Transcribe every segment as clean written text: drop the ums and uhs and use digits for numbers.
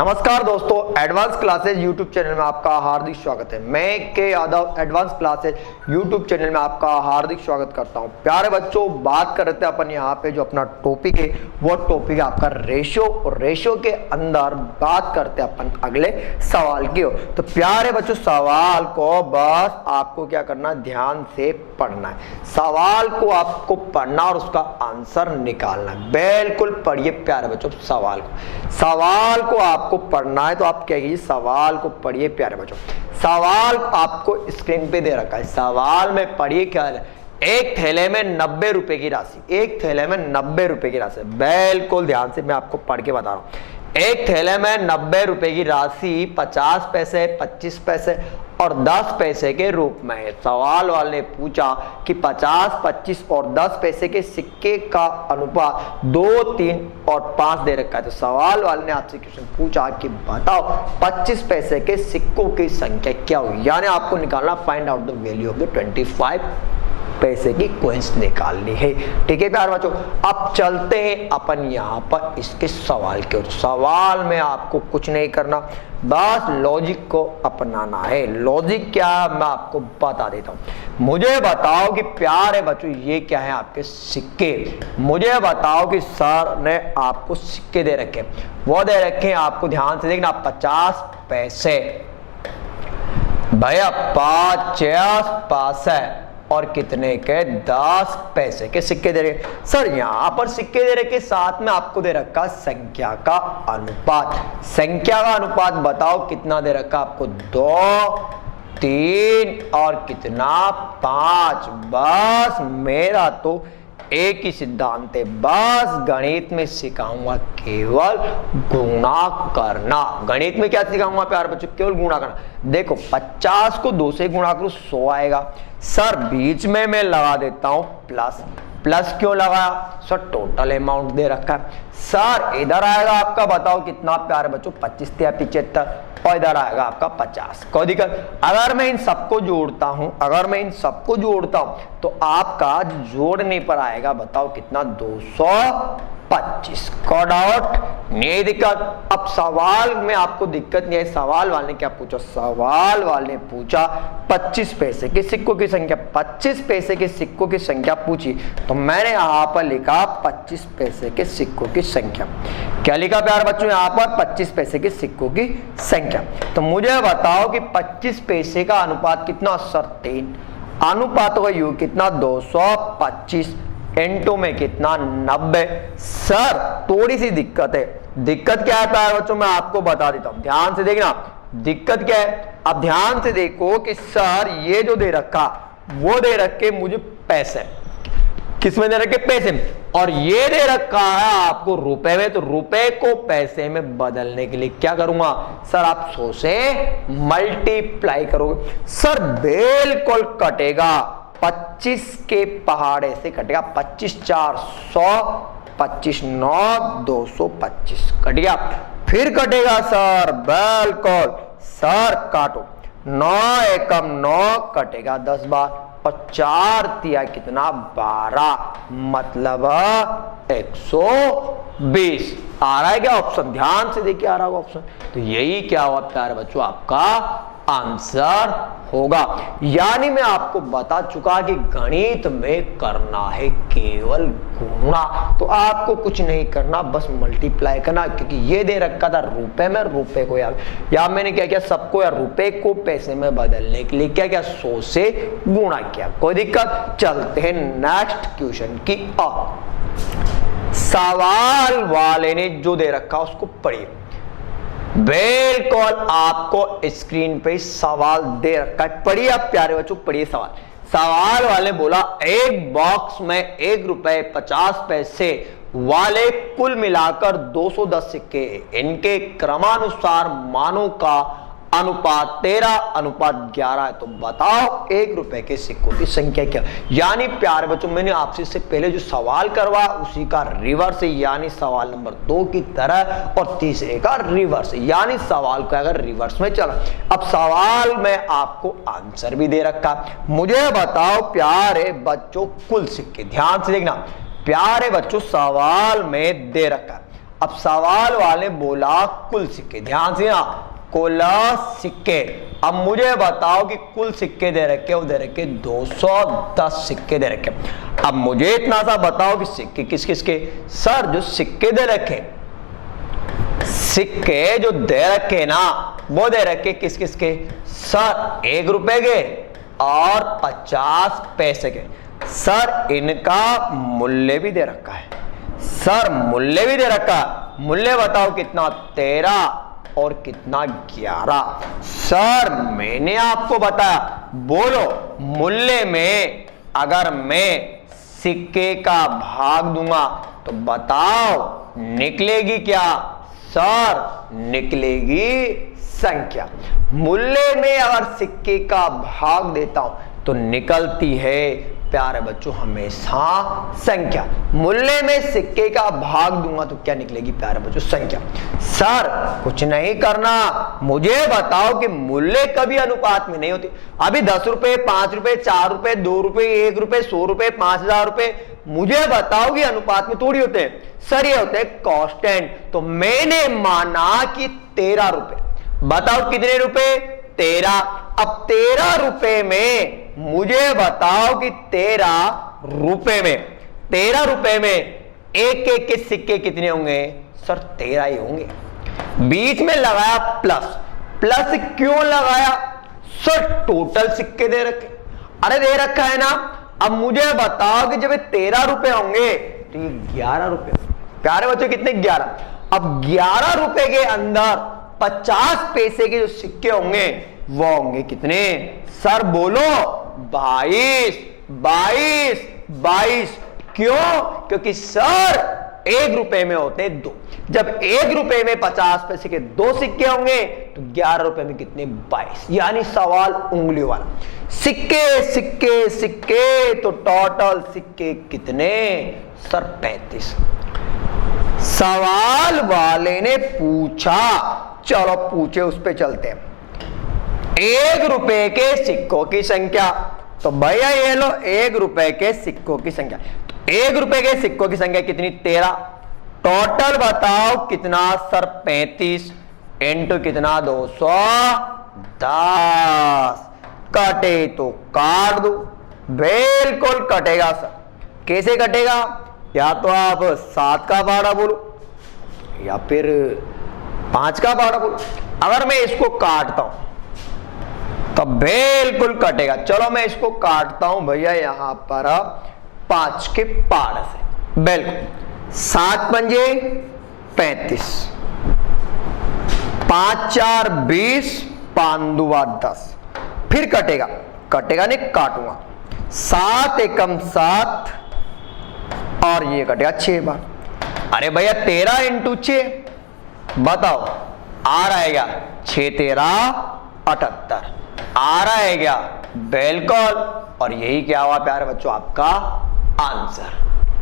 नमस्कार दोस्तों, advance classes YouTube channel में आपका हार्दिक स्वागत है। मैं के Yadav advance classes YouTube channel में आपका हार्दिक स्वागत करता हूं। प्यारे बच्चों, बात कर रहे थे अपन यहाँ पे जो अपना टॉपिक है वो टॉपिक है आपका रेशियो, और रेशियो के अंदर बात करते हैं अपन अगले सवाल की। तो प्यारे बच्चों, सवाल को बस आपको क्या करना, ध्यान से पढ़ना है। सवाल को आपको पढ़ना और उसका आंसर निकालना है। बिल्कुल पढ़िए प्यारे बच्चों सवाल को आपको पढ़ना है। तो आप क्या कीजिए, सवाल को पढ़िए प्यारे बच्चों। सवाल आपको स्क्रीन पे दे रखा है। सवाल में पढ़िए क्या है, एक थैले में 90 रुपए की राशि, एक थैले में 90 रुपए की राशि। बिल्कुल ध्यान से मैं आपको पढ़ के बता रहा हूं। एक थैले में 90 रुपए की राशि 50 पैसे, 25 पैसे और 10 पैसे के रूप में है। सवाल वाले ने पूछा कि 50, 25 और 10 पैसे के सिक्के का अनुपात 2, 3 और 5 दे रखा है। तो सवाल वाले ने आपसे क्वेश्चन पूछा कि बताओ 25 पैसे के सिक्कों की संख्या क्या हुई, यानी आपको निकालना find out the value of the 25 पैसे की कॉइंस निकालनी है। ठीक है प्यारे बच्चों, अब चलते हैं अपन यहाँ पर इसके सवाल के। सवाल में आपको कुछ नहीं करना, बस लॉजिक को अपनाना है। लॉजिक क्या है मैं आपको बता देता हूँ। मुझे बताओ कि प्यारे बच्चों ये क्या है, आपके सिक्के। मुझे बताओ कि सर ने आपको सिक्के दे रखे, वो दे रखे हैं आपको, ध्यान से देखना, 50 पैसे भैया, 50 पैसे और कितने के 10 पैसे के सिक्के दे रहे। सर यहां पर सिक्के दे रखे, साथ में आपको दे रखा संख्या का अनुपात। संख्या का अनुपात बताओ कितना दे रखा आपको, 2, 3 और कितना 5। बस मेरा तो एक ही सिद्धांत है, बस गणित में सिखाऊंगा केवल गुणा करना। गणित में क्या सिखाऊंगा प्यारे बच्चों, केवल गुणा करना। देखो 50 को 2 से गुणा करो 100 आएगा। सर बीच में मैं लगा देता हूं प्लस। प्लस क्यों लगाया सर, टोटल अमाउंट दे रखा है। सर इधर आएगा आपका, बताओ कितना प्यारे बच्चों, 25 या 75, और इधर आएगा आपका 50। कोई दिक्कत? अगर मैं इन सबको जोड़ता हूं, अगर मैं इन सबको जोड़ता हूं तो आपका जोड़ने पर आएगा, बताओ कितना, 225। कोड आउट, नहीं दिक्कत। अब सवाल में आपको दिक्कत नहीं है। सवाल वाले ने क्या पूछा, सवाल वाले ने पूछा 25 पैसे के सिक्कों की संख्या। 25 पैसे के सिक्कों की संख्या पूछी तो मैंने यहां पर लिखा 25 पैसे के सिक्कों की संख्या। क्या लिखा प्यारे बच्चों, यहां पर 25 पैसे के सिक्कों की संख्या। तो मुझे बताओ कि 25 पैसे का अनुपात कितना, सर 3। अनुपात का योग कितना, 225 इंटू में कितना, 90। सर थोड़ी सी दिक्कत है। दिक्कत क्या है प्यारे बच्चों, मैं आपको बता देता हूं, ध्यान से देखना। दिक्कत क्या है, अब ध्यान से देखो कि सर ये जो दे रखा, वो दे रखे मुझे पैसे, किसमें दे रखे, पैसे में, और ये दे रखा है आपको रुपए में। तो रुपए को पैसे में बदलने के लिए क्या करूंगा, सर आप 100 से मल्टीप्लाई करोगे। सर बिल्कुल कटेगा, 25 के पहाड़े से कटेगा, 25 4 100, 25 9 225 कट गया। फिर कटेगा सर, बिल्कुल सर काटो, 9 एकम 9 कटेगा 10 बार, और 4 तिया कितना, 12, मतलब 120। आ रहा है क्या ऑप्शन, ध्यान से देखिए आ रहा होगा ऑप्शन। तो यही क्या हुआ प्यारे बच्चों, आपका आंसर होगा। यानी मैं आपको बता चुका कि गणित में करना है केवल गुणा। तो आपको कुछ नहीं करना, बस मल्टीप्लाई करना, क्योंकि ये दे रखा था रुपए में, रुपए को या मैंने क्या किया, सबको या रुपए को पैसे में बदलने के लिए क्या किया, 100 से गुणा किया। कोई दिक्कत? चलते हैं नेक्स्ट क्वेश्चन की ओर। सवाल वाले ने जो दे रखा उसको पढ़िए। बिल्कुल आपको स्क्रीन पे सवाल दे रखा है, पढ़िए आप प्यारे बच्चों, पढ़िए सवाल। सवाल वाले बोला एक बॉक्स में 1 रुपए 50 पैसे वाले कुल मिलाकर 210 सिक्के, इनके क्रमानुसार मानों का अनुपात 13:11 है। तो बताओ 1 रुपए के सिक्कों की संख्या क्या। यानी प्यारे बच्चों, मैंने आपसे इससे पहले जो सवाल करवाया उसी का रिवर्स है, यानी सवाल नंबर 2 की तरह, और तीसरे का रिवर्स है, यानी सवाल का अगर रिवर्स में चला। अब सवाल में आपको आंसर भी दे रखा। मुझे बताओ प्यारे बच्चों कुल सिक्के, ध्यान से देखना प्यारे बच्चों, सवाल में दे रखा अब सवाल वाले बोला कुल सिक्के, ध्यान से ना, कुल सिक्के। अब मुझे बताओ कि कुल सिक्के दे रखे, वो दे रखे 210 सिक्के दे रखे। अब मुझे इतना सा बताओ कि सिक्के किस किस के। सर जो सिक्के दे रखे, सिक्के जो दे रखे ना, वो दे रखे किस किस के। सर 1 रुपए के और 50 पैसे के। सर इनका मूल्य भी दे रखा है, सर मूल्य भी दे रखा। मूल्य बताओ कितना, 13 और कितना 11। सर मैंने आपको बताया, बोलो मूल्य में अगर मैं सिक्के का भाग दूंगा तो बताओ निकलेगी क्या। सर निकलेगी संख्या। मूल्य में अगर सिक्के का भाग देता हूं तो निकलती है प्यारे बच्चों हमेशा संख्या। मूल्य में सिक्के का भाग दूंगा तो क्या निकलेगी प्यारे बच्चों, संख्या। सर कुछ नहीं करना, मुझे बताओ कि मूल्य कभी अनुपात में नहीं होती। अभी 10 रुपए, 5 रुपए, 4 रुपए, 2 रुपए, 1 रुपए, 100 रुपए, 5000 रुपए, मुझे बताओ कि अनुपात में थोड़ी होते हैं। सर ये होते हैं कांस्टेंट। तो मैंने माना कि 13 रुपए, बताओ कितने रुपए, 13। अब 13 रुपए में मुझे बताओ कि 13 रुपए में, 13 रुपए में एक एक के सिक्के कितने होंगे। सर 13 ही होंगे। बीच में लगाया प्लस, प्लस क्यों लगाया। सर टोटल सिक्के दे रखे, अरे दे रखा है ना। अब मुझे बताओ कि जब 13 रुपए होंगे तो ये 11 रुपए, प्यारे बच्चों कितने, 11। अब 11 रुपए के अंदर 50 पैसे के जो सिक्के होंगे वो होंगे कितने। सर बोलो 22, 22, 22। क्यों, क्योंकि सर 1 रुपए में होते हैं 2। जब 1 रुपए में 50 पैसे के 2 सिक्के होंगे तो 11 रुपए में कितने, 22। यानी सवाल उंगली वाला, सिक्के सिक्के सिक्के, तो टोटल सिक्के कितने। सर 35। सवाल वाले ने पूछा, चलो पूछे उस पे चलते हैं। 1 रुपए के सिक्कों की संख्या, तो भैया ये लो 1 रुपए के सिक्कों की संख्या। तो 1 रुपए के सिक्कों की संख्या कितनी, 13। टोटल बताओ कितना। सर 35 इंटू कितना, 210। कटे तो काट दो, बिल्कुल कटेगा। सर कैसे कटेगा, या तो आप 7 का पाड़ा बोलो या फिर 5 का पाड़ा बोलो। अगर मैं इसको काटता हूं तो बिल्कुल कटेगा। चलो मैं इसको काटता हूं भैया यहां पर 5 के पाड़ से, बिल्कुल। 7 पंजे 35, 5 4 20, 5 दूआ 10। फिर कटेगा, कटेगा नहीं, काटूंगा। 7 एकम 7 और ये कटेगा 6 बार। अरे भैया 13 इंटू 6 बताओ आ रहेगा 6 13 78 आ रहेगा, बिल्कुल। और यही क्या हुआ प्यारे बच्चों, आपका आंसर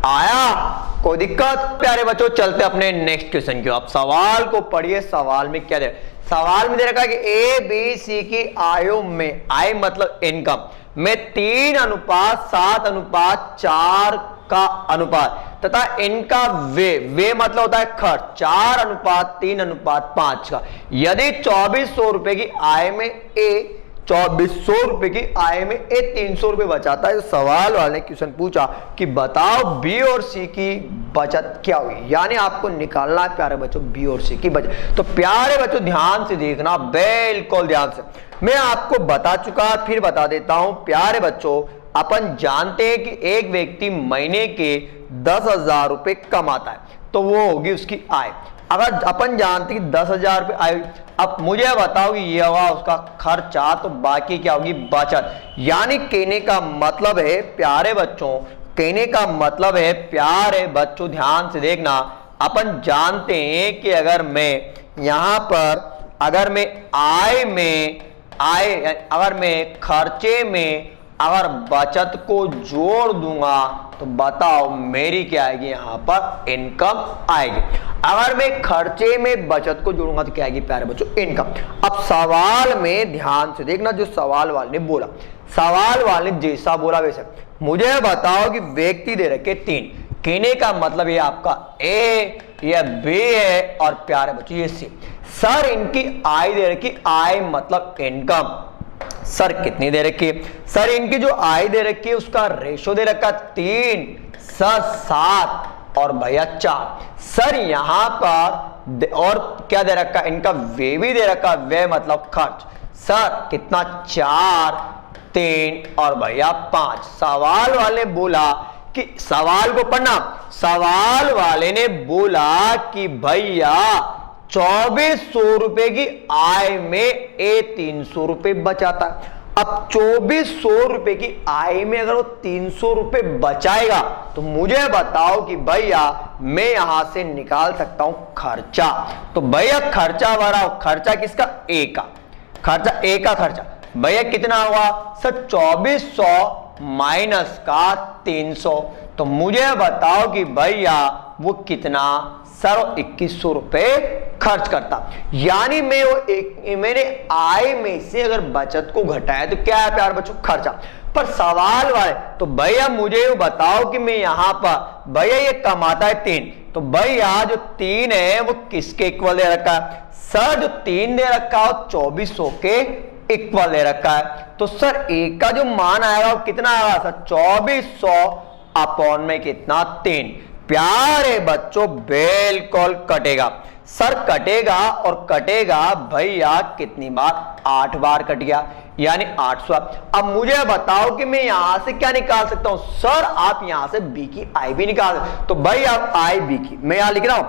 आया। कोई दिक्कत प्यारे बच्चों, चलते अपने नेक्स्ट क्वेश्चन की। आप सवाल को पढ़िए, सवाल में क्या दे, सवाल में दे रखा है कि ए बी सी की आयु में, आय मतलब इनकम में 3:7:4 का अनुपात तथा इनका वे मतलब होता है खर्च 4:3:5 का। यदि 2400 रुपए की आय में ए 2400 रुपए की आय में ए 300 रुपए बचाता है, तो सवाल वाले ने क्वेश्चन पूछा कि बताओ बी और सी की बचत क्या हुई। यानी आपको निकालना है प्यारे बच्चों बी और सी की बचत। तो प्यारे बच्चों ध्यान से देखना, बिल्कुल ध्यान से। मैं आपको बता चुका, फिर बता देता हूं प्यारे बच्चों। अपन जानते हैं कि एक व्यक्ति महीने के 10,000 रुपए कमाता है तो वो होगी उसकी आय। अगर अपन जानते हैं कि 10,000 रुपए आय, अब मुझे बताओ कि ये हुआ उसका खर्चा, तो बाकी क्या होगी, बचत। यानी कहने का मतलब है प्यारे बच्चों, कहने का मतलब है प्यारे बच्चों ध्यान से देखना, अपन जानते हैं कि अगर मैं यहां पर अगर मैं आय में अगर मैं खर्चे में अगर बचत को जोड़ दूंगा तो बताओ मेरी क्या आएगी, यहां पर इनकम आएगी। अगर मैं खर्चे में बचत को जोड़ूंगा तो क्या आएगी प्यारे बच्चों, इनकम। अब सवाल में ध्यान से देखना, जो सवाल वाले ने बोला, सवाल वाले ने जैसा बोला वैसे। मुझे बताओ कि व्यक्ति दे रखे 3, गिने का मतलब ये आपका ए, ये बी है और प्यारे बच्चों ये सी। सर इनकी आय दे रखी, आय मतलब इनकम। सर कितनी दे रखी है? सर इनकी जो आय दे रखी है उसका रेशो दे रखा 3, सर 7 और भैया 4। सर यहां पर और क्या दे रखा? इनका वे भी दे रखा, वे मतलब खर्च। सर कितना? 4, 3 और भैया 5। सवाल वाले बोला कि सवाल को पढ़ना, सवाल वाले ने बोला कि भैया 2400 रुपए की आय में ए 300 रुपए बचाता है। अब 2400 रुपए की आय में अगर वो 300 रुपए बचाएगा तो मुझे बताओ कि भैया मैं यहां से निकाल सकता हूं खर्चा। तो भैया खर्चा भराओ, खर्चा किसका? ए का खर्चा, ए का खर्चा भैया कितना हुआ? सर 2400 माइनस का 300। तो मुझे बताओ कि भैया वो कितना? सर 2100 रुपए खर्च करता। यानी मैंने आय में से अगर बचत को घटाया तो क्या है प्यार बच्चों? खर्चा। पर सवाल वाले तो भैया मुझे बताओ कि मैं यहां पर भैया ये कमाता है 3, तो भैया जो 3 है वो किसके इक्वल दे रखा है? सर जो 3 दे रखा है 2400 के इक्वल दे रखा है। तो सर एक का जो मान आएगा वो कितना आएगा? सर 2400 अपॉन में कितना? 3। प्यारे बच्चों बिल्कुल कटेगा। सर कटेगा और कटेगा भैया कितनी बार? 8 बार कट गया, यानी 800। अब मुझे बताओ कि मैं यहां से क्या निकाल सकता हूं? सर आप यहां से बी की आय भी निकाल, तो भाई आप आय बी की, मैं यहां लिख रहा हूं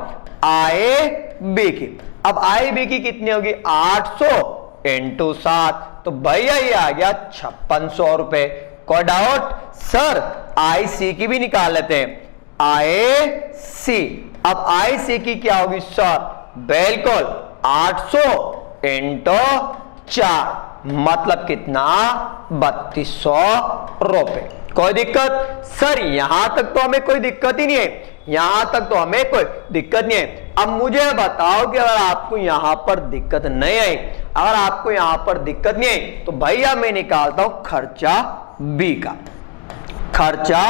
आय बी की। अब आय बी की कितनी होगी? 800 इंटू 7, तो भैया ये आ गया 5600 रुपए। कोई डाउट? सर आई सी की भी निकाल लेते हैं, आई सी। अब आई सी की क्या होगी सर? बिल्कुल 800 इंटू 4 मतलब कितना? 3200 रुपए। कोई दिक्कत? सर यहां तक तो हमें कोई दिक्कत ही नहीं है, यहां तक तो हमें कोई दिक्कत नहीं है। अब मुझे बताओ कि अगर आपको यहां पर दिक्कत नहीं आई, अगर आपको यहां पर दिक्कत नहीं आई तो भैया मैं निकालता हूं खर्चा बी का, खर्चा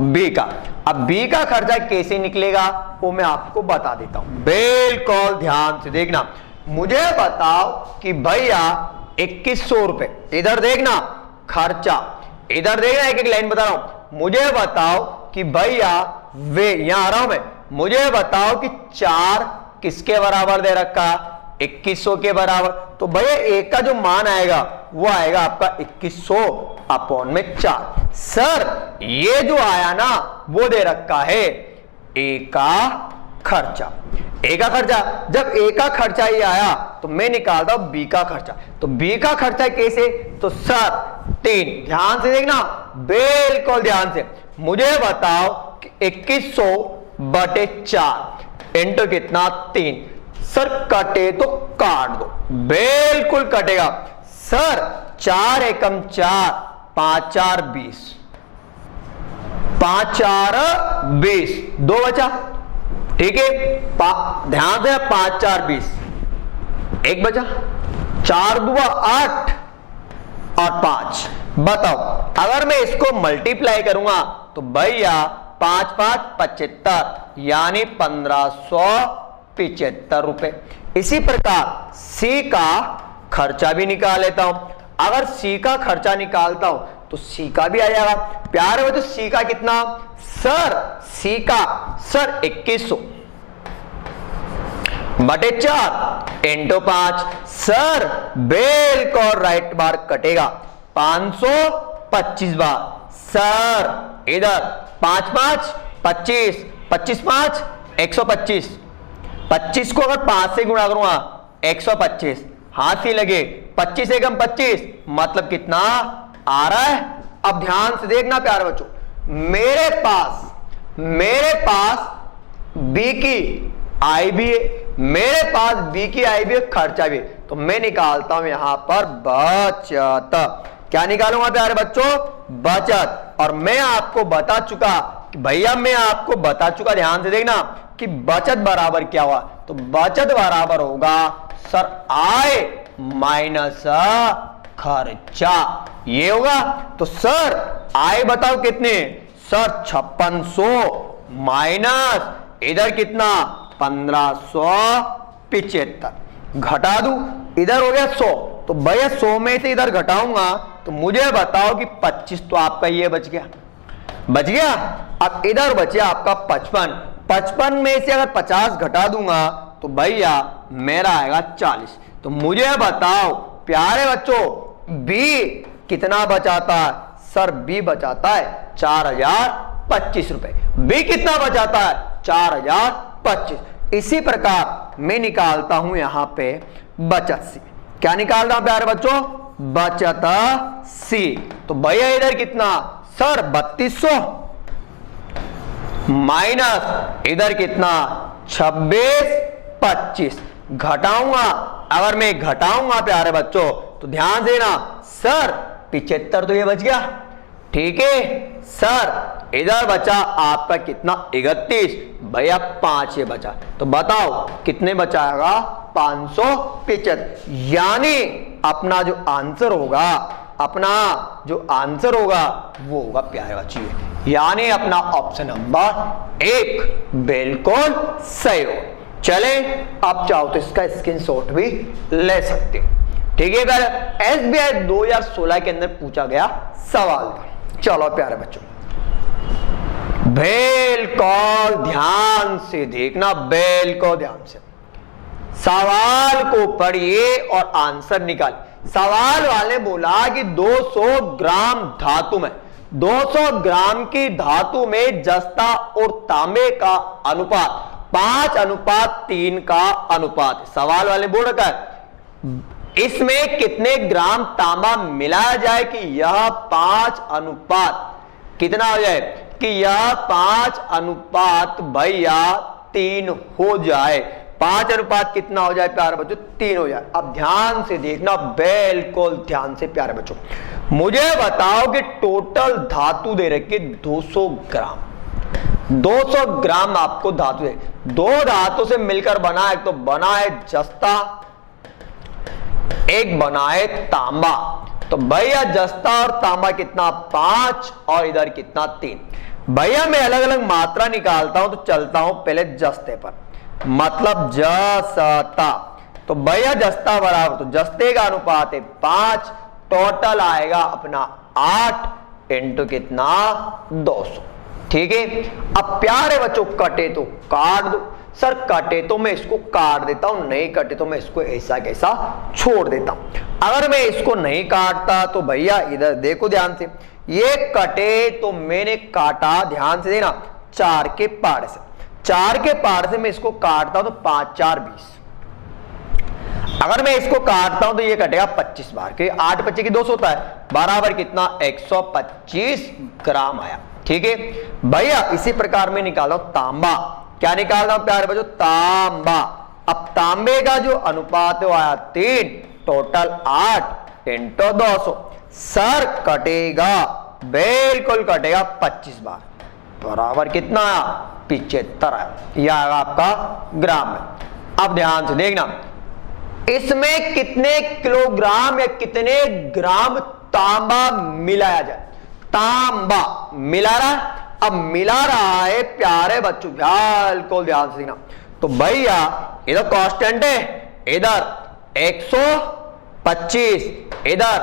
बी का। अब बी का खर्चा कैसे निकलेगा वो मैं आपको बता देता हूं, बिल्कुल ध्यान से देखना। मुझे बताओ कि भैया 2100 रुपए, इधर देखना खर्चा, इधर देखना एक एक लाइन बता रहा हूं। मुझे बताओ कि भैया वे, यहां आ रहा हूं मैं, मुझे बताओ कि 4 किसके बराबर दे रखा? 2100 के बराबर। तो भैया एक का जो मान आएगा वो आएगा आपका 2100 अपॉन में 4। सर ये जो आया ना वो दे रखा है ए का खर्चा, ए का खर्चा। जब ए का खर्चा ये आया तो मैं निकालता हूं बी का खर्चा। तो बी का खर्चा कैसे? तो सर 3, ध्यान से देखना, बिल्कुल ध्यान से। मुझे बताओ कि 2100 बटे 4 इंटू कितना? 3। सर कटे तो काट दो, बिल्कुल कटेगा। सर 4 एकम 4, 5 4 20, 5 4 20, 2 बचा, ठीक है। ध्यान से 5 4 20, 1 बचा, 4 2 8 और 5। बताओ अगर मैं इसको मल्टीप्लाई करूंगा तो भैया 5 5 75 यानी 1575 रुपए। इसी प्रकार सी का खर्चा भी निकाल लेता हूं। अगर सी का खर्चा निकालता हूं तो सी का भी आ जाएगा। प्यारे हो तो सी का कितना? सर सी का सर 2100 बटे 4 इंटू 5। सर बिल्कुल राइट बार कटेगा 525 बार। सर इधर 5 5 25, 25 5 125, 25 को अगर 5 से गुणा करूंगा 125, हाथ ही लगे 25 एकम 25 मतलब कितना आ रहा है? अब ध्यान से देखना प्यारे बच्चों, मेरे पास बी की आई भी है, मेरे पास बी की आई भी है, खर्चा भी है। तो मैं निकालता हूं यहां पर बचत। क्या निकालूंगा प्यारे बच्चों? बचत। और मैं आपको बता चुका कि भैया मैं आपको बता चुका, ध्यान से देखना, कि बचत बराबर क्या हुआ? तो बचत बराबर होगा सर आय माइनस खर्चा, ये होगा। तो सर आय बताओ कितने? सर 5600 माइनस इधर कितना 1575 घटा दूं, इधर हो गया 100, तो भैया 100 में से इधर घटाऊंगा तो मुझे बताओ कि 25 तो आपका ये बच गया। अब इधर बचे आपका 55 में से अगर 50 घटा दूंगा तो भैया मेरा आएगा 40। तो मुझे बताओ प्यारे बच्चों बी कितना बचाता है? सर बी बचाता है 4025 रुपए। बी कितना बचाता है? 4025। इसी प्रकार मैं निकालता हूं यहां पे बचत सी। क्या निकाल रहा हूं प्यारे बच्चों? बचत सी। तो भैया इधर कितना? सर 3200 माइनस इधर कितना 2625 घटाऊंगा। अगर मैं घटाऊंगा प्यारे बच्चों तो ध्यान देना सर 75 तो ये बच गया, ठीक है सर। इधर बचा आपका कितना 31, भैया 5 ये बचा, तो बताओ कितने बचाएगा 575। यानी अपना जो आंसर होगा वो होगा प्यारे बच्चों, यानी अपना ऑप्शन नंबर 1 बिल्कुल सही हो। चले आप चाहो तो इसका स्क्रीनशॉट भी ले सकते हो, ठीक है। एसबीआई 2016 के अंदर पूछा गया सवाल था। चलो प्यारे बच्चों बिल्कुल ध्यान से देखना, बिल्कुल ध्यान से सवाल को पढ़िए और आंसर निकालिए। सवाल वाले बोला कि 200 ग्राम धातु में 200 ग्राम की धातु में जस्ता और तांबे का अनुपात 5:3 का अनुपात। सवाल वाले बोल रखा है इसमें कितने ग्राम तांबा मिलाया जाए कि यह 5 कितना हो जाए, कि यह 5 भैया 3 हो जाए। 5 कितना हो जाए प्यारे बच्चों? 3 हो जाए। अब ध्यान से देखना, बिल्कुल ध्यान से प्यारे बच्चों, मुझे बताओ कि टोटल धातु दे रखी 200 ग्राम। 200 ग्राम आपको धातु है, दो धातु से मिलकर बना है, तो बना है जस्ता, एक बना है तांबा। तो भैया जस्ता और तांबा कितना 5 और इधर कितना 3। भैया मैं अलग अलग मात्रा निकालता हूं, तो चलता हूं पहले जस्ते पर, मतलब जस्ता। तो भैया जस्ता बराबर, तो जस्ते का अनुपात है 5, टोटल आएगा अपना 8 इंटू कितना 200, ठीक है। अब प्यारे बच्चों कटे तो काट दो। सर कटे तो मैं इसको काट देता हूं, नहीं कटे तो मैं इसको ऐसा कैसा छोड़ देता हूं। अगर मैं इसको नहीं काटता तो भैया इधर देखो ध्यान से, ये कटे तो मैंने काटा, ध्यान से देना 4 के पार से, 4 के पार से मैं इसको काटता हूं तो 5 4 20। अगर मैं इसको काटता हूं तो ये कटेगा 25 बार, के 8 25 की 200 होता है, बराबर कितना 125 ग्राम आया, ठीक है भैया। इसी प्रकार में निकाला हूं तांबा। क्या निकाल रहा हूं प्यारे बच्चों? तांबा। अब तांबे का जो अनुपात है वो आया 3, टोटल 8 इंटू 200। सर कटेगा, बिल्कुल कटेगा 25 बार, बराबर कितना आया 75 आया। यह आएगा आपका ग्राम में। अब ध्यान से देखना, इसमें कितने किलोग्राम या कितने ग्राम तांबा मिलाया जाए। तांबा मिला रहा है, अब मिला रहा है प्यारे बच्चों, बिल्कुल ध्यान से देखना। तो भैया इधर कांस्टेंट है, इधर 125, इधर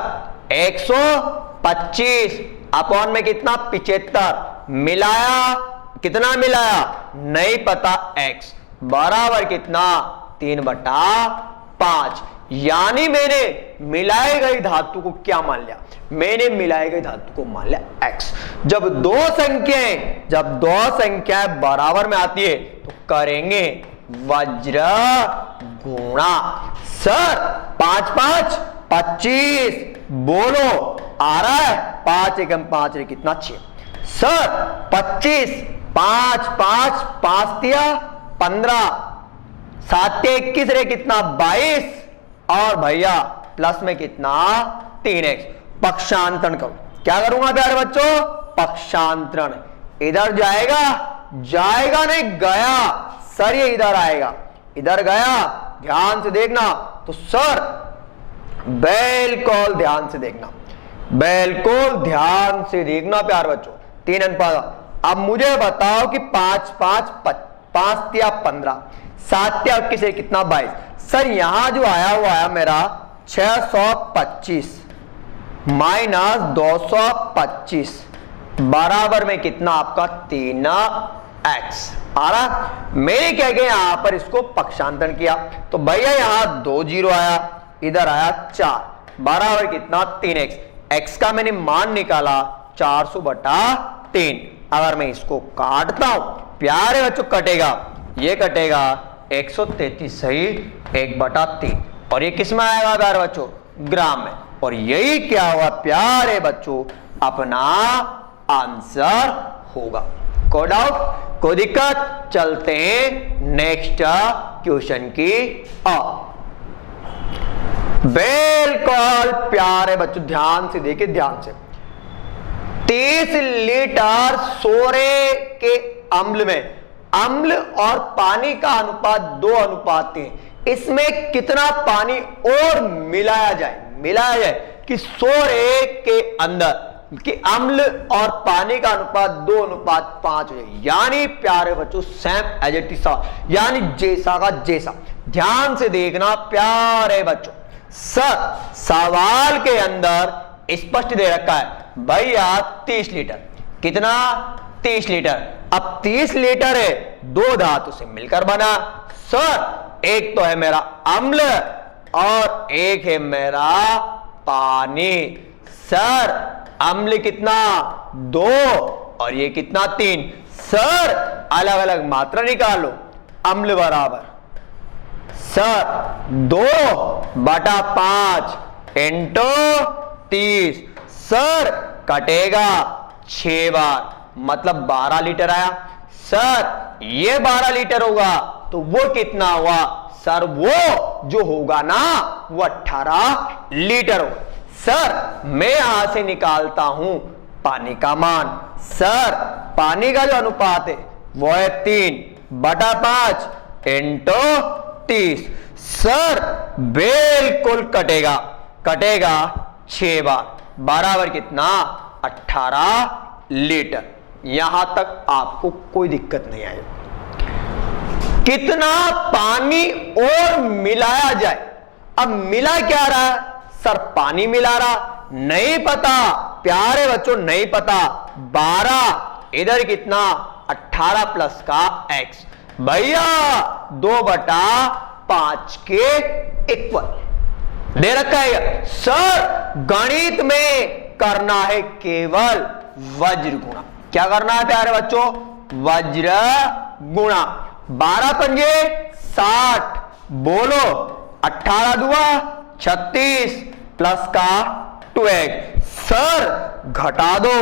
125 अपॉन में कितना 75 मिलाया, कितना मिलाया नहीं पता, x बराबर कितना 3/5। यानी मैंने मिलाई गई धातु को क्या मान लिया? मैंने मिलाई गई धातु को मान लिया x। जब दो संख्याएं बराबर में आती है तो करेंगे वज्र गुणा। सर 5 5 25 बोलो आ रहा है, 5 एकम 5 रे कितना 6। सर 25 5 5 5 दिया 15, 7 21 रे कितना 22, और भैया प्लस में कितना 3x। पक्षांतरण करो, क्या करूंगा प्यारे बच्चों? पक्षांतरण। इधर जाएगा, जाएगा नहीं गया, सर ये इधर आएगा, इधर गया, ध्यान से देखना। तो सर बिल्कुल ध्यान से देखना, बिल्कुल ध्यान से देखना प्यारे बच्चों। 3 अनुपात अब मुझे बताओ कि 5 5 5 या 15, 7 या 21 कितना 22। सर यहां जो आया वो आया मेरा 625 माइनस 225 बराबर में कितना आपका 3x आ रहा। मैंने क्या किया यहां पर इसको पक्षांतरण किया तो भैया यहां 2 0 आया, इधर आया 4 बराबर कितना 3x। x का मैंने मान निकाला 400/3। अगर मैं इसको काटता हूं प्यारे बच्चों कटेगा, ये कटेगा 133 सही 1/3 और ये किस में आएगा प्यारे बच्चों ग्राम में। और यही क्या हुआ प्यारे बच्चों अपना आंसर होगा। कोई डाउट कोई दिक्कत? चलते हैं नेक्स्ट क्वेश्चन की बिल्कुल प्यारे बच्चों ध्यान से देखिए ध्यान से। 30 लीटर सोरे के अम्ल में अम्ल और पानी का अनुपात 2:3, इसमें कितना पानी और मिलाया जाए कि सोरे के अंदर कि अम्ल और पानी का अनुपात 2:5 हो जाए। यानी प्यारे बच्चों सेम एज इट इज, यानी जैसा का जैसा। ध्यान से देखना प्यारे बच्चों, सर सवाल के अंदर स्पष्ट दे रखा है भैया 30 लीटर, कितना 30 लीटर। अब 30 लीटर है, 2 धातु से मिलकर बना। सर एक तो है मेरा अम्ल और एक है मेरा पानी। सर अम्ल कितना 2 और ये कितना 3। सर अलग अलग मात्रा निकालो। अम्ल बराबर सर 2/5 इंटू 30। सर कटेगा 6 बार मतलब 12 लीटर आया। सर ये 12 लीटर होगा तो वो कितना हुआ? सर वो जो होगा ना वो 18 लीटर होगा। सर मैं यहां से निकालता हूं पानी का मान। सर पानी का जो अनुपात है वो है 3/5 इंटू 30। सर बिल्कुल कटेगा 6 बार बराबर कितना 18 लीटर। यहां तक आपको कोई दिक्कत नहीं आएगी। कितना पानी और मिलाया जाए? अब मिला क्या रहा है? सर पानी मिला रहा नहीं पता प्यारे बच्चों नहीं पता। 12 इधर कितना 18 प्लस का x भैया 2/5 के इक्वल दे रखा है। सर गणित में करना है केवल वज्र गुणा। क्या करना है प्यारे बच्चों? वज्र गुणा। 12 पंजे 60 बोलो 18 दुआ 36 प्लस का 2x। सर घटा दो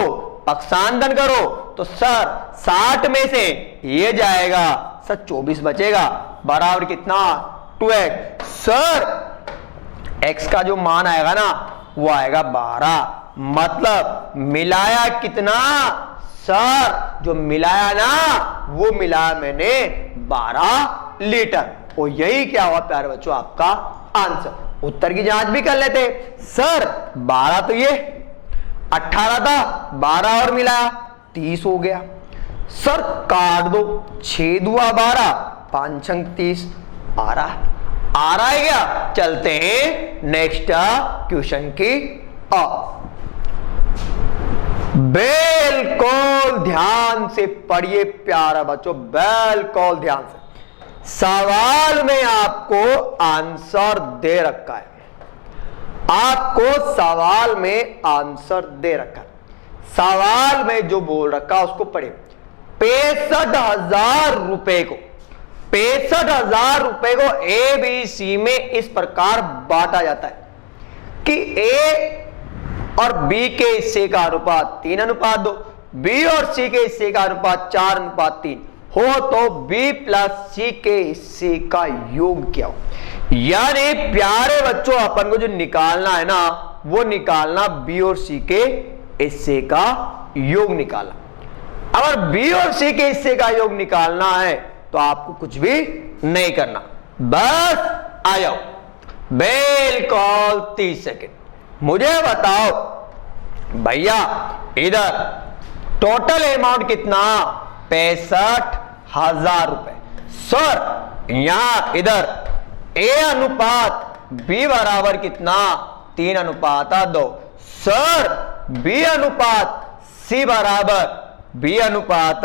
पक्षांतरण करो तो सर 60 में से ये जाएगा सर 24 बचेगा बराबर कितना 2x। सर x का जो मान आएगा ना वो आएगा 12। मतलब मिलाया कितना? सर जो मिलाया ना वो मिलाया मैंने 12 लीटर। और यही क्या हुआ प्यारे बच्चों आपका आंसर। उत्तर की जांच भी कर लेते। सर 12 तो ये 18 था 12 और मिलाया 30 हो गया। सर काट दो 6 दुआ 12 5 छंग 30 आ रहा है क्या? चलते हैं नेक्स्ट क्वेश्चन की बिल्कुल ध्यान से पढ़िए प्यारा बच्चों बिल्कुल ध्यान से। सवाल में आपको आंसर दे रखा है। आपको सवाल में आंसर दे रखा है। सवाल में जो बोल रखा है उसको पढ़े। 65,000 रुपए को 65,000 रुपए को ए बी सी में इस प्रकार बांटा जाता है कि ए और बी के हिस्से का अनुपात 3:2, बी और सी के हिस्से का अनुपात 4:3 हो तो बी प्लस सी के हिस्से का योग क्या हो। यानी प्यारे बच्चों अपन को जो निकालना है ना वो निकालना बी और सी के हिस्से का योग निकालना। अगर बी और सी के हिस्से का योग निकालना है तो आपको कुछ भी नहीं करना, बस आ जाओ बिल्कुल 30 सेकेंड। मुझे बताओ भैया इधर टोटल अमाउंट कितना 65,000 रुपए। सर यहां इधर ए अनुपात बी बराबर कितना 3:2। सर बी अनुपात सी बराबर बी अनुपात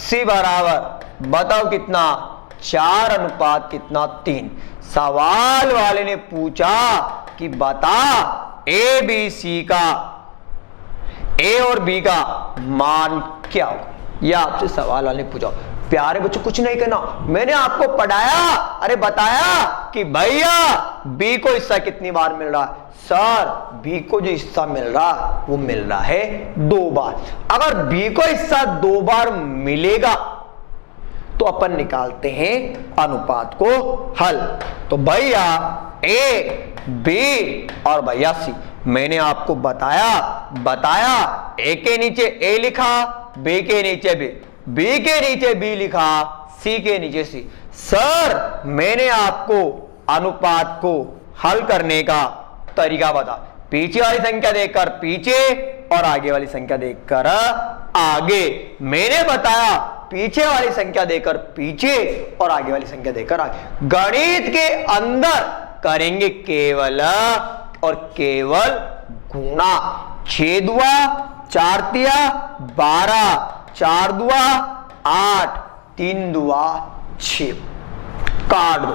सी बराबर बताओ कितना 4:3। सवाल वाले ने पूछा कि बता ए बी सी का ए और बी का मान क्या होगा। यह आपसे सवाल वाले ने पूछा। प्यारे बच्चों कुछ नहीं कहना, मैंने आपको पढ़ाया, अरे बताया कि भैया बी को हिस्सा कितनी बार मिल रहा है। सर बी को जो हिस्सा मिल रहा वो मिल रहा है 2 बार। अगर बी को हिस्सा 2 बार मिलेगा तो अपन निकालते हैं अनुपात को हल। तो भैया ए बी और भैया सी, मैंने आपको बताया ए के नीचे ए लिखा, बी के नीचे बी के नीचे बी लिखा, सी के नीचे सी। सर मैंने आपको अनुपात को हल करने का तरीका बता, पीछे वाली संख्या देखकर पीछे और आगे वाली संख्या देखकर आगे। मैंने बताया पीछे वाली संख्या देकर पीछे और आगे वाली संख्या देकर आगे। गणित के अंदर करेंगे केवल और केवल गुणा। 6 दुआ 4 तिया 12, 4 दुआ 8, 3 दुआ 6। काट दो,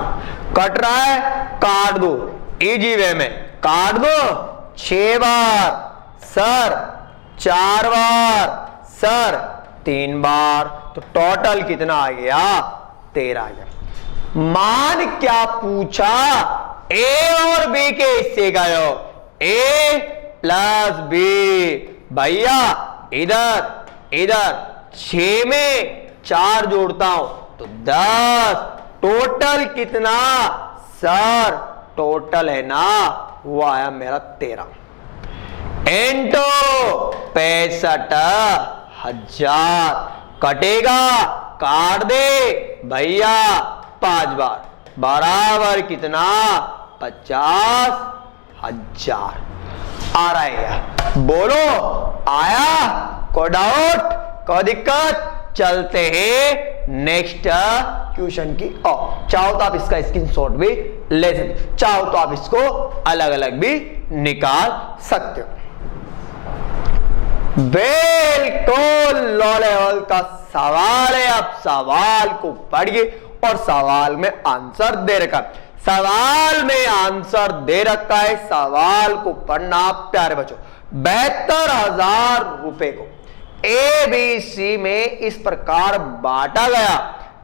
कट रहा है काट दो, इजी वे में काट दो। 6 बार सर, 4 बार सर, 3 बार, तो टोटल कितना आ गया 13 आ गया। मान क्या पूछा ए और बी के हिस्से का ए प्लस बी। भैया इधर 6 में 4 जोड़ता हूं तो 10। टोटल कितना सर, टोटल है ना वो आया मेरा 13 इंटू 65,000। कटेगा काट दे भैया 5 बार बराबर कितना 50,000 आ रहा है। बोलो आया? कोई डाउट कोई दिक्कत? चलते हैं नेक्स्ट क्वेश्चन की ओर। चाहो तो आप इसका स्क्रीनशॉट भी ले सकते, चाहो तो आप इसको अलग अलग भी निकाल सकते हो। बिल्कुल लो लेवल का सवाल है। अब सवाल को पढ़िए और सवाल में आंसर दे रखा है। सवाल में आंसर दे रखा है, सवाल को पढ़ना प्यारे बच्चों। 72,000 रुपए को ए बी सी में इस प्रकार बांटा गया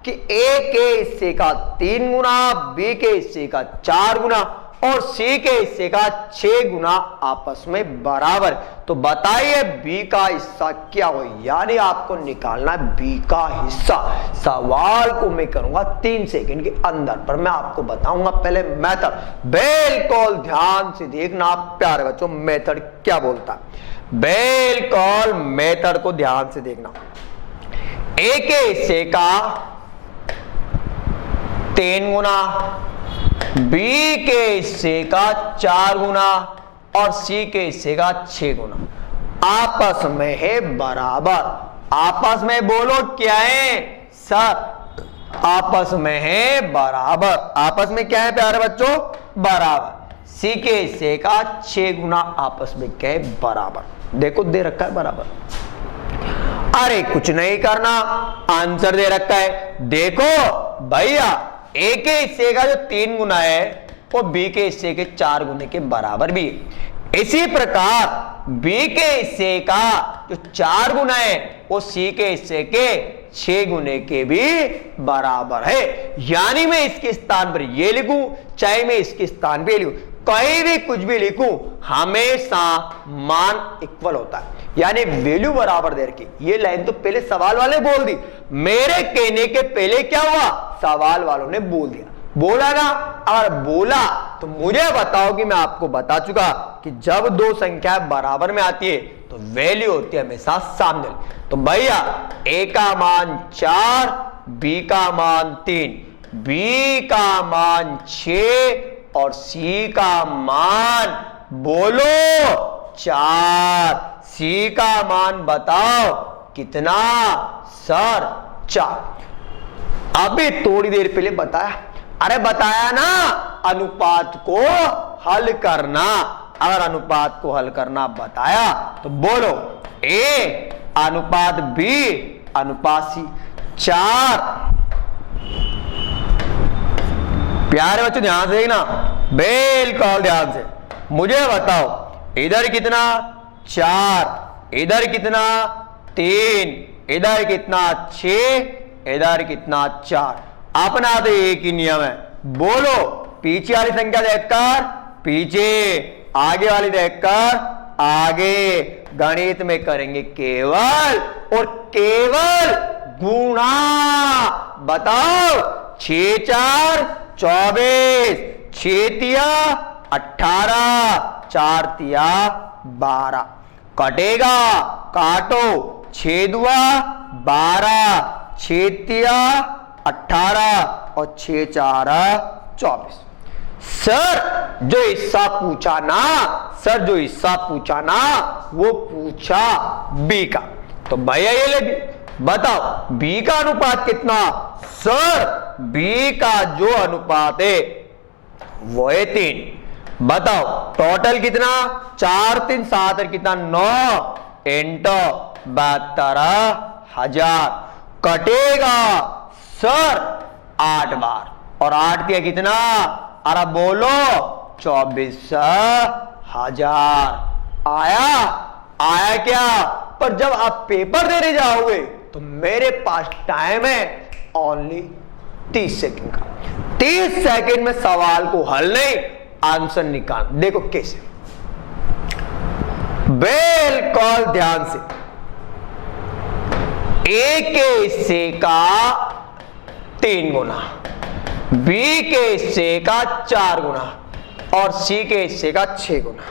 कि ए के हिस्से का 3 गुना, बी के हिस्से का 4 गुना और सी के हिस्से का 6 गुना आपस में बराबर। तो बताइए बी का हिस्सा क्या हो, यानी आपको निकालना है बी का हिस्सा। सवाल को मैं करूंगा 3 सेकंड के अंदर, पर मैं आपको बताऊंगा पहले मेथड। बिल्कुल ध्यान से देखना प्यारे बच्चों, मेथड क्या बोलता है। बिल्कुल मेथड को ध्यान से देखना। ए के हिस्से का 3 गुना, बी के हिस्से का 4 गुना और सी के हिस्से का 6 गुना आपस में है बराबर। आपस में बोलो क्या है सर? आपस में है बराबर। आपस में क्या है प्यारे बच्चों? बराबर। सी के हिस्से का 6 गुना आपस में क्या है? बराबर। देखो दे रखा है बराबर। अरे कुछ नहीं करना, आंसर दे रखा है। देखो भैया ए के हिस्से का जो 3 गुना है वो बी के हिस्से के 4 गुने के बराबर भी है। इसी प्रकार बी के हिस्से का जो 4 गुना है वो सी के हिस्से के 6 गुने के भी बराबर है। यानी मैं इसके स्थान पर ये लिखूं चाहे मैं इसके स्थान पे लिखूं, कहीं भी कुछ भी लिखूं हमेशा मान इक्वल होता है, यानी वैल्यू बराबर दे रखी। ये लाइन तो पहले सवाल वाले बोल दी, मेरे कहने के पहले क्या हुआ सवाल वालों ने बोल दिया। बोला ना, अगर बोला तो मुझे बताओ कि मैं आपको बता चुका कि जब 2 संख्याएं बराबर में आती है तो वैल्यू होती है हमेशा सामने। तो भैया ए का मान 4, बी का मान 3, बी का मान 6 और सी का मान बोलो 4। सी का मान बताओ कितना? सर 4। अभी थोड़ी देर पहले बताया, अरे बताया ना अनुपात को हल करना। अगर अनुपात को हल करना बताया तो बोलो ए अनुपात बी अनुपात सी। 4। प्यारे बच्चों ध्यान से देखना, बिल्कुल ध्यान से। मुझे बताओ इधर कितना? 4, इधर कितना? 3, इधर कितना? 6, इधर कितना? 4। अपना तो एक ही नियम है, बोलो पीछे वाली संख्या देखकर पीछे, आगे वाली देखकर आगे। गणित में करेंगे केवल और केवल गुणा। बताओ 6 4 24, 6 तिया 18, 4 तिया 12। कटेगा, काटो, 6 दुआ 12, 6 तिया 18 और 6 4 24। सर जो हिस्सा पूछा ना, सर जो हिस्सा पूछा ना वो पूछा बी का, तो भैया ये ले बी। बताओ बी का अनुपात कितना? सर बी का जो अनुपात है वो है 3। बताओ टोटल कितना? 4 3 7 और कितना? 9 इंटू 72,000। कटेगा सर 8 बार और 8 दिया कितना? अरे बोलो 24,000। आया क्या? पर जब आप पेपर देने जाओगे तो मेरे पास टाइम है ओनली 30 सेकंड का। 30 सेकंड में सवाल को हल नहीं, आंसर निकाल। देखो कैसे, बिल्कुल ध्यान से। ए के हिस्से का 3 गुना, बी के हिस्से का 4 गुना और सी के हिस्से का 6 गुना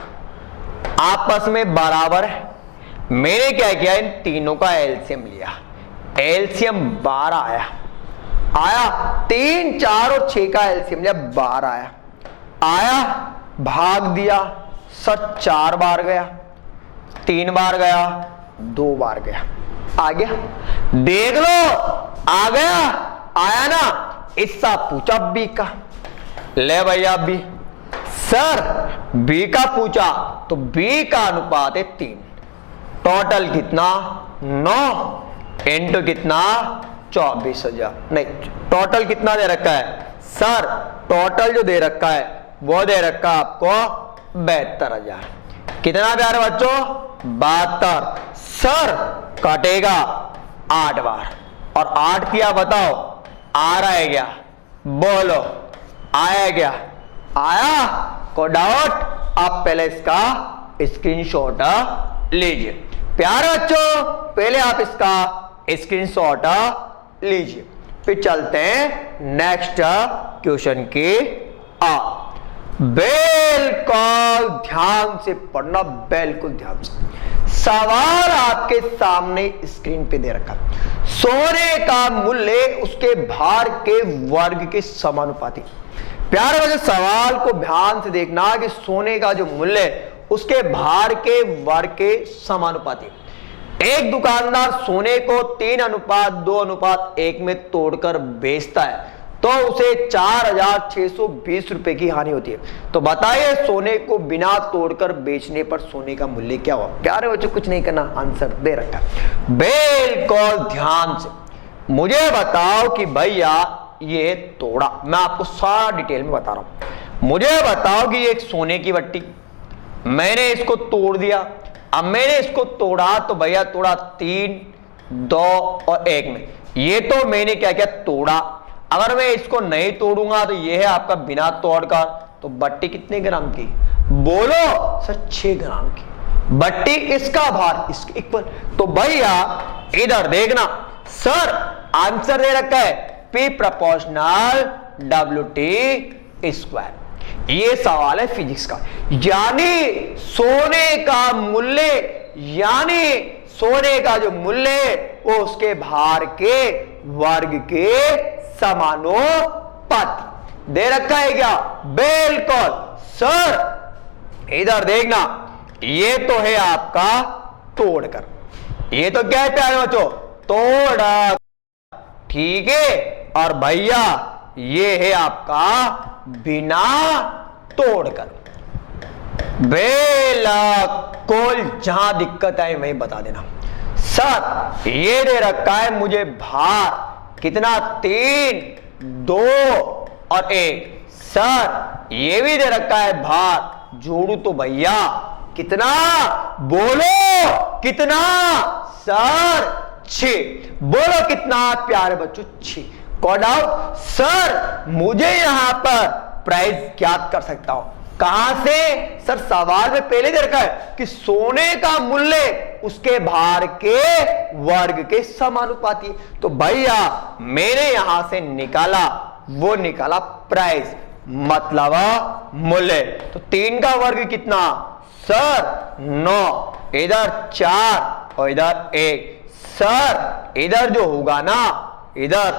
आपस में बराबर है। मैंने क्या किया, इन तीनों का एलसीएम लिया। एलसीएम 12 आया 3 4 और 6 का एलसीएम लिया, 12 आया। भाग दिया, सर 4 बार गया, 3 बार गया, 2 बार गया। आ गया, देख लो आ गया, आया ना। हिस्सा पूछा बी का, ले भैया बी। सर बी का पूछा तो बी का अनुपात है 3। टोटल कितना? 9 इंटू कितना? 24,000। नहीं, टोटल कितना दे रखा है? सर टोटल जो दे रखा है वो दे रखा आपको 72,000। कितना प्यारे बच्चों? 72। सर कटेगा 8 बार और 8 किया बताओ आ रहा है क्या? बोलो आया क्या? आया? को डाउट? आप पहले इसका स्क्रीनशॉट लीजिए। प्यारे बच्चों पहले आप इसका स्क्रीनशॉट लीजिए, फिर चलते हैं नेक्स्ट क्वेश्चन की। बिल्कुल ध्यान से पढ़ना, बिल्कुल ध्यान से। सवाल आपके सामने स्क्रीन पे दे रखा, सोने का मूल्य उसके भार के वर्ग के समानुपाती। प्यारे बच्चों सवाल को ध्यान से देखना कि सोने का जो मूल्य है उसके भार के वर्ग के समानुपाती। एक दुकानदार सोने को 3:2:1 में तोड़कर बेचता है तो उसे 4,620 रुपए की हानि होती है। तो बताइए सोने को बिना तोड़कर बेचने पर सोने का मूल्य क्या हुआ? प्यारे बच्चों कुछ नहीं करना, आंसर दे रखा है। बिल्कुल ध्यान से मुझे बताओ कि भैया ये तोड़ा, मैं आपको सारा डिटेल में बता रहा हूं। मुझे बताओ कि एक सोने की बट्टी, मैंने इसको तोड़ दिया। अब मैंने इसको तोड़ा तो भैया तोड़ा 3, 2 और 1 में। ये तो मैंने क्या किया? तोड़ा। अगर मैं इसको नहीं तोड़ूंगा तो ये है आपका बिना तोड़कर। तो बट्टी कितने ग्राम की? बोलो सर 6 ग्राम की बट्टी। इसका भार इसके इक्वल। तो भैया इधर देखना, सर आंसर दे रखा है P प्रोपोर्शनल WT²। ये सवाल है फिजिक्स का। यानी सोने का मूल्य, यानी सोने का जो मूल्य वो उसके भार के वर्ग के समानुपाती दे रखा है क्या? बिल्कुल। सर इधर देखना, ये तो है आपका तोड़कर, ये तो क्या है प्यारे बच्चों, तोड़, ठीक है। और भैया ये है आपका बिना तोड़कर। बिल्कुल, जहां दिक्कत है वही बता देना। सर ये दे रखा है मुझे भार कितना, 3, 2 और 1। सर ये भी दे रखा है भार, जोड़ू तो भैया कितना, बोलो कितना, सर 6। बोलो कितना प्यारे बच्चों, 6। Call out. सर मुझे यहां पर प्राइस ज्ञात कर सकता हूं, कहां से? सर सवाल में पहले दे रखा है कि सोने का मूल्य उसके भार के वर्ग के समानुपाती। तो भैया मैंने यहां से निकाला, वो निकाला प्राइस मतलब मूल्य। तो 3 का वर्ग कितना? सर 9, इधर 4 और इधर 1। सर इधर जो होगा ना, इधर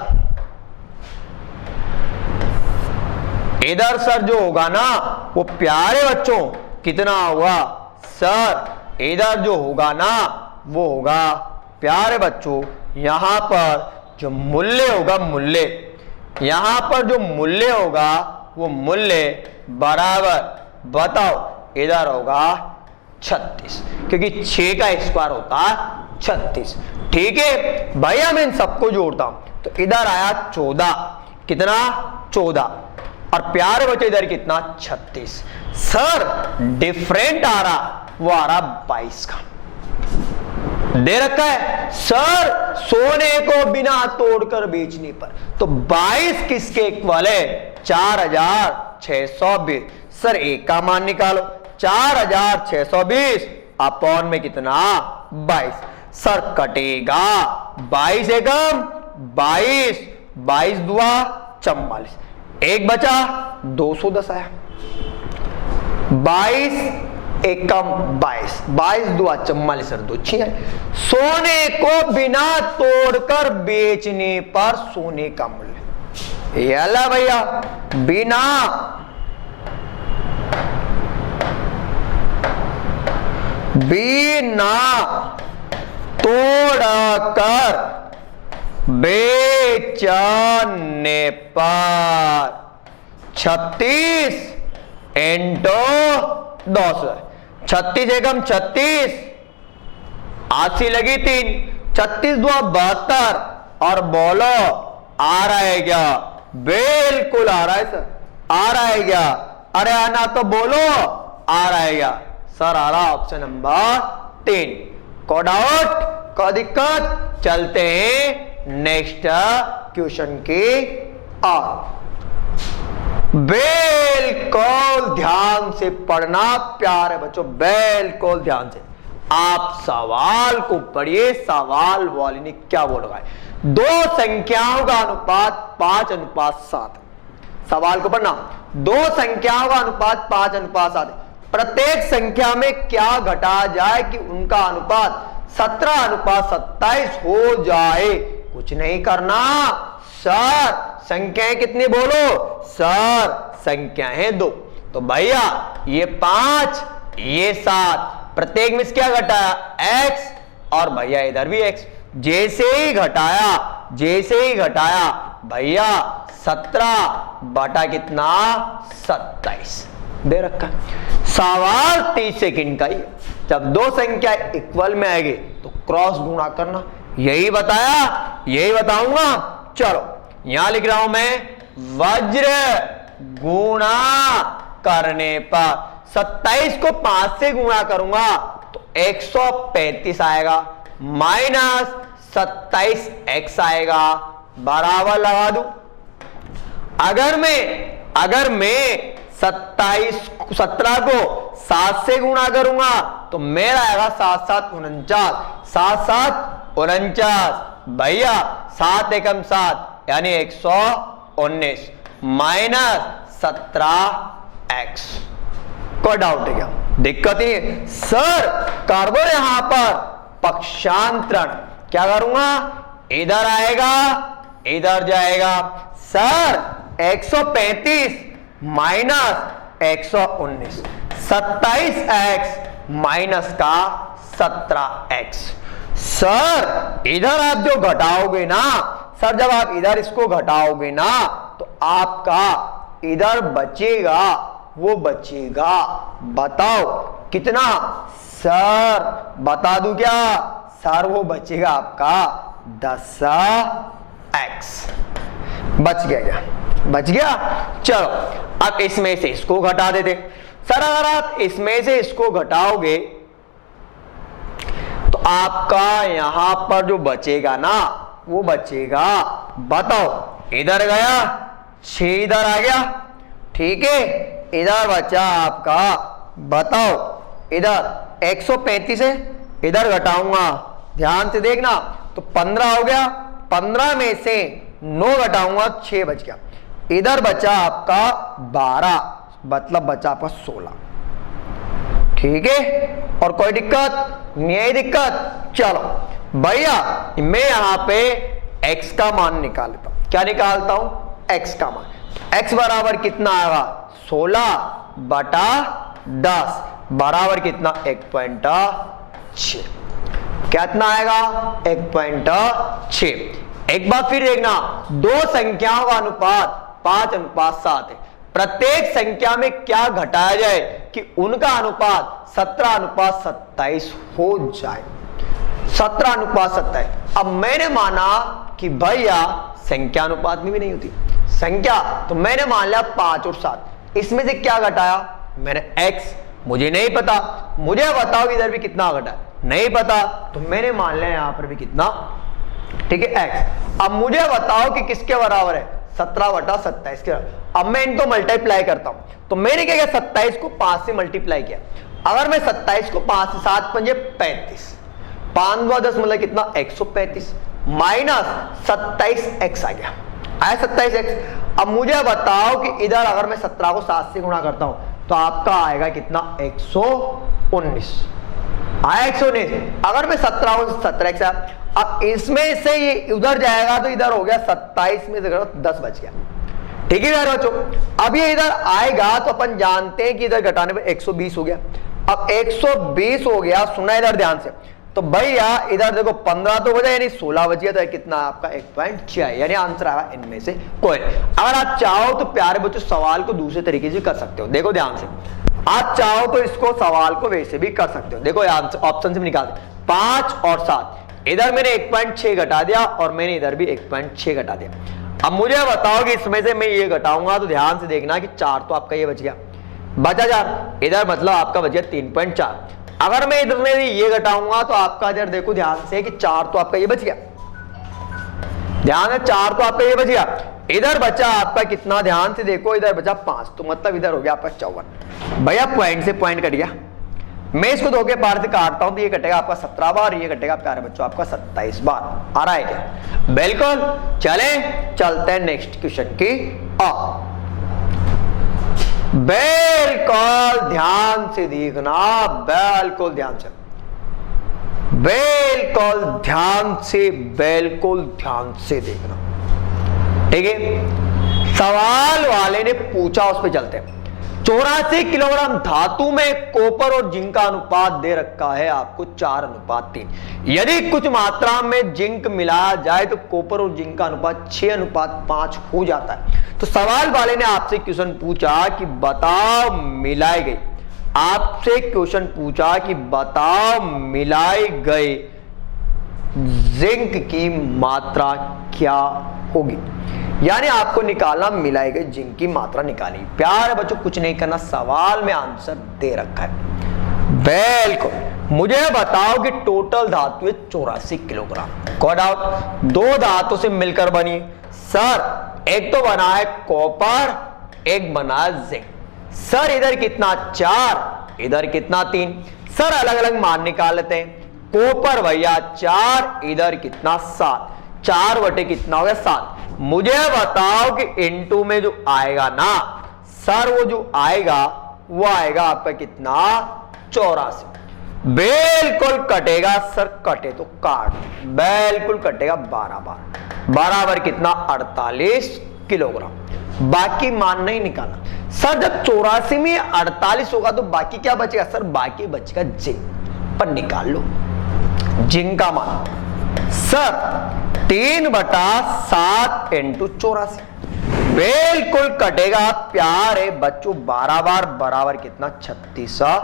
सर जो होगा ना वो प्यारे बच्चों कितना होगा? सर इधर जो होगा ना वो होगा प्यारे बच्चों, यहां पर जो मूल्य होगा, मूल्य यहां पर जो मूल्य होगा वो मूल्य बराबर, बताओ इधर होगा 36, क्योंकि 6 का स्क्वायर होता है 36। ठीक है भैया, मैं इन सबको जोड़ता हूं तो इधर आया 14, कितना? 14। और प्यारे बच्चे इधर कितना? 36। सर डिफरेंट आ रहा, वो आ रहा 22 का। दे रखा है सर सोने को बिना तोड़कर बेचने पर, तो 22 किसके इक्वल है? 4620। सर एक का मान निकालो, 4620 अपॉन में कितना? 22। सर कटेगा 22 एकम 22, 22 दुआ 44, एक बचा 210 आया। 22 एकम 22, 22 दुआ 44, सर 2 6 है। सोने को बिना तोड़कर बेचने पर सोने का मूल्य, ये अल्लाह भैया बिना तोड़कर बेचने पर 36 इंटू 200, 36 एकम 36, 80 लगी 3, 36 दुआ 72। और बोलो आ रहा है क्या? बिल्कुल आ रहा है सर, आ रहा है क्या? अरे आना तो बोलो, आ रहा है क्या? सर आ रहा ऑप्शन नंबर 3। कोड आउट, कोई दिक्कत? चलते हैं नेक्स्ट क्वेश्चन की ओर। बिल्कुल ध्यान से पढ़ना प्यारे बच्चों, बिल्कुल ध्यान से। आप सवाल को पढ़िए, सवाल वाले ने क्या बोल रहा है? 2 संख्याओं का अनुपात 5:7। सवाल को पढ़ना, 2 संख्याओं का अनुपात 5:7। प्रत्येक संख्या में क्या घटाया जाए कि उनका अनुपात 17:27 हो जाए? कुछ नहीं करना सर, संख्याएं कितनी बोलो? सर संख्याएं 2। तो भैया ये 5 ये 7, प्रत्येक में क्या घटाया? x, और भैया इधर भी x। जैसे ही घटाया भैया 17 बटा कितना? 27 दे रखा। सवाल 30 सेकंड का ही। जब 2 संख्या इक्वल में आएगी तो क्रॉस गुणा करना, यही बताया, यही बताऊंगा। चलो यहां लिख रहा हूं मैं, वज्र गुणा करने पर 27 को 5 से गुणा करूंगा तो 135 आएगा, माइनस 27x आएगा, बराबर लगा दूं। अगर मैं 17 को 7 से गुणा करूंगा तो मेरा आएगा 7 7 49, 7 7 49 भैया 7 एकम 7 यानी 119 माइनस 17x। कोई डाउट है क्या? दिक्कत ही नहीं सर। कर दो यहां पर पक्षांतरण, क्या करूंगा? इधर आएगा इधर जाएगा। सर 135 माइनस 119, 27x माइनस का 17x। सर इधर आप जो घटाओगे ना, सर जब आप इधर इसको घटाओगे ना तो आपका इधर बचेगा, वो बचेगा, बताओ कितना? सर बता दूं क्या? सर वो बचेगा आपका 10x। बच गया क्या? बच गया। चलो अब इसमें से इसको घटा देते। सर अगर आप इसमें से इसको घटाओगे तो आपका यहां पर जो बचेगा ना वो बचेगा, बताओ, इधर गया 6 इधर आ गया, ठीक है, इधर बचा आपका, बताओ, इधर 135 है, इधर घटाऊंगा, ध्यान से देखना, तो 15 हो गया, 15 में से 9 घटाऊंगा 6 बच गया, इधर बचा आपका 12, मतलब बचा आपका 16। ठीक है, और कोई दिक्कत नहीं है? दिक्कत? चलो भैया मैं यहां पे x का मान निकाल लेता हूं। क्या निकालता हूं? x का मान। x बराबर कितना आएगा? 16 बटा 10 बराबर कितना? 1.6। कितना आएगा? 1.6। एक बार फिर देखना, दो संख्याओं का अनुपात 5:7 है। प्रत्येक संख्या में क्या घटाया जाए कि उनका अनुपात 17:27 हो जाए। 17:27। अब मैंने माना कि भैया संख्या अनुपात में भी नहीं होती संख्या, तो मैंने मान लिया 5 और 7। इसमें से क्या घटाया? मैंने x, मुझे नहीं पता, मुझे बताओ इधर भी कितना घटा, नहीं पता, तो मैंने मान लिया यहां पर भी कितना, ठीक है, x। अब मुझे बताओ कि किसके बराबर है? 17/27 के। अब मैं इनको मल्टीप्लाई करता हूं, तो मैंने क्या किया? 27 को 5 से मल्टीप्लाई किया। अगर मैं 27 को 5 से 7 पंजे 35, 5 2 10 मतलब कितना? 135 माइनस 27x आ गया, आया 27x। अब मुझे बताओ कि इधर अगर मैं 17 को 7 से गुणा करता हूं तो आपका आएगा कितना? 119, आया 119। अगर मैं 17 को 17x, अब इसमें से ये उधर जाएगा तो इधर हो गया 27 में से 10 बच गया, ठीक है यार बच्चों। अब ये इधर आएगा तो अपन जानते हैं कि इधर घटाने पर 120 हो गया। अब 120 हो गया, सुना इधर ध्यान से, तो भैया इधर देखो 15 तो बचा, यानी 16 बच गया, तो कितना आपका 1.6, यानी आंसर आएगा इनमें से कोई। अगर आप चाहो तो प्यारे बच्चों सवाल को दूसरे तरीके से कर सकते हो, देखो ध्यान से, आप चाहो तो इसको सवाल को वैसे भी कर सकते हो। देखो ऑप्शन से भी निकाल 5 और 7, इधर मैंने 1.6 घटा दिया और मैंने इधर भी 1.6 घटा दिया। अब मुझे बताओ कि इसमें से मैं ये घटाऊंगा तो ध्यान से देखना कि 4 तो आपका ये बच गया, बचा 4, इधर मतलब आपका बच गया 3.4। अगर मैं इधर में ये घटाऊंगा तो आपका इधर देखो ध्यान से कि 4 तो आपका ये बच गया, ध्यान है 4 तो आपका ये बच गया, इधर बचा आपका कितना? ध्यान से देखो, इधर बचा 5, तो मतलब इधर हो गया आपका 54। भैया पॉइंट से पॉइंट कट गया, मैं इसको 2 के पार से काटता हूं तो ये कटेगा आपका 17 बार, ये कटेगा प्यारे बच्चों आपका 27 बार। आ रहा है क्या? बिल्कुल। चलते हैं नेक्स्ट क्वेश्चन की ओर। बिल्कुल ध्यान से देखना, बिल्कुल ध्यान से, बिल्कुल ध्यान से, बिल्कुल ध्यान से देखना, ठीक है। सवाल वाले ने पूछा, उस पर चलते हैं। 84 किलोग्राम धातु में कॉपर और जिंक का अनुपात दे रखा है आपको 4:3। यदि कुछ मात्रा में जिंक मिलाया जाए तो कॉपर और जिंक का अनुपात 6:5 हो जाता है। तो सवाल वाले ने आपसे क्वेश्चन पूछा कि बताओ मिलाए गए, आपसे क्वेश्चन पूछा कि बताओ मिलाए गए जिंक की मात्रा क्या होगी, यानी आपको निकालना मिलाए गए जिंक की मात्रा निकाली। प्यारे बच्चों कुछ नहीं करना, सवाल में आंसर दे रखा है। बिल्कुल मुझे बताओ कि टोटल धातु है 84 किलोग्राम। कोई डाउट? 2 धातु से मिलकर बनी, सर एक तो बना है कॉपर, एक बना है जिंक। सर इधर कितना? 4, इधर कितना? 3। सर अलग अलग मान निकाल लेते हैं। कॉपर भैया 4, इधर कितना? 7, 4 बटे कितना हो गया? 7। मुझे बताओ कि इनटू में जो आएगा ना सर, वो जो आएगा वो आएगा आपका कितना? 84। बिल्कुल कटेगा सर, कटे तो काट, बिल्कुल कटेगा 12 बार, बराबर कितना? 48 किलोग्राम। बाकी मान नहीं निकाला। सर जब 84 में 48 होगा तो बाकी क्या बचेगा? सर बाकी बचेगा जिंक। पर निकाल लो जिंक का मान। सर 3/7 इंटू 84 बिल्कुल कटेगा। प्यारे बच्चों 12 बार बराबर कितना? 36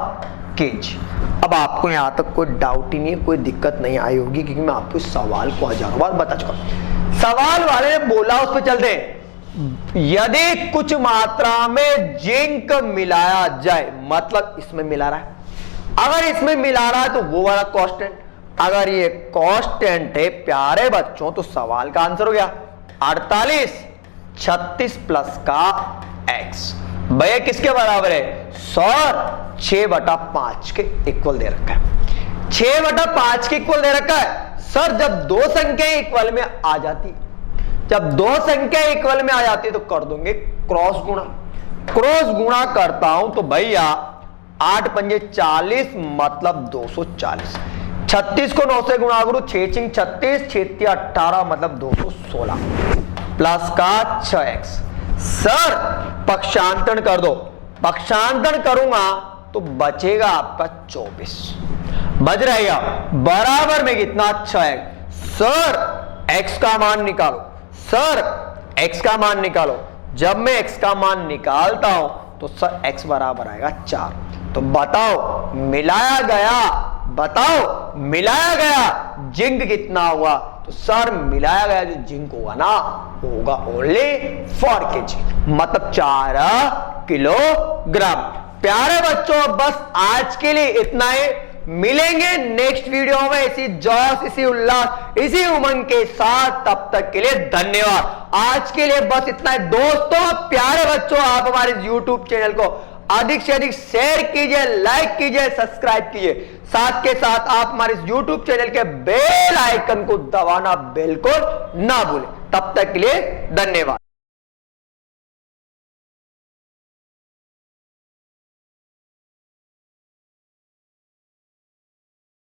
केजी। अब आपको यहां तक कोई डाउट ही नहीं है, कोई दिक्कत नहीं आई होगी, क्योंकि मैं आपको इस सवाल को हजारों बार बता चुका हूं। सवाल वाले ने बोला, उस पर चलते हैं। यदि कुछ मात्रा में जिंक मिलाया जाए, मतलब इसमें मिला रहा है, अगर इसमें मिला रहा है तो वो वाला कांस्टेंट, अगर ये कांस्टेंट है प्यारे बच्चों तो सवाल का आंसर हो गया 48, 36 प्लस का x। भैया किसके बराबर है? सर 6/5 के इक्वल दे रखा है। 6/5 के इक्वल दे रखा है। सर जब दो संख्या इक्वल में आ जाती, जब दो संख्या इक्वल में आ जाती तो कर दूंगे क्रॉस गुणा। क्रॉस गुणा करता हूं तो भैया 8 पंजे 40 मतलब 240। 36 को 9 से गुणा करूं 6 6 36, 6 18 मतलब 216 प्लस का 6x। सर पक्षांतरण कर दो। पक्षांतरण करूंगा तो बचेगा आपका 24, बच रहेगा बराबर में कितना? 6x। सर x का मान निकालो। सर x का मान निकालो। जब मैं x का मान निकालता हूं तो सर x बराबर आएगा 4। तो बताओ मिलाया गया, बताओ मिलाया गया जिंक कितना हुआ? तो सर मिलाया गया जो जिंक होगा ना होगा ओनली 4 केजी, मतलब 4 किलोग्राम। प्यारे बच्चों बस आज के लिए इतना ही। मिलेंगे नेक्स्ट वीडियो में इसी जोश, इसी उल्लास, इसी उमंग के साथ। तब तक के लिए धन्यवाद। आज के लिए बस इतना ही दोस्तों। प्यारे बच्चों आप हमारे YouTube चैनल को अधिक से अधिक शेयर कीजिए, लाइक कीजिए, सब्सक्राइब कीजिए। साथ के साथ आप हमारे YouTube चैनल के बेल आइकन को दबाना बिल्कुल ना भूलें। तब तक के लिए धन्यवाद।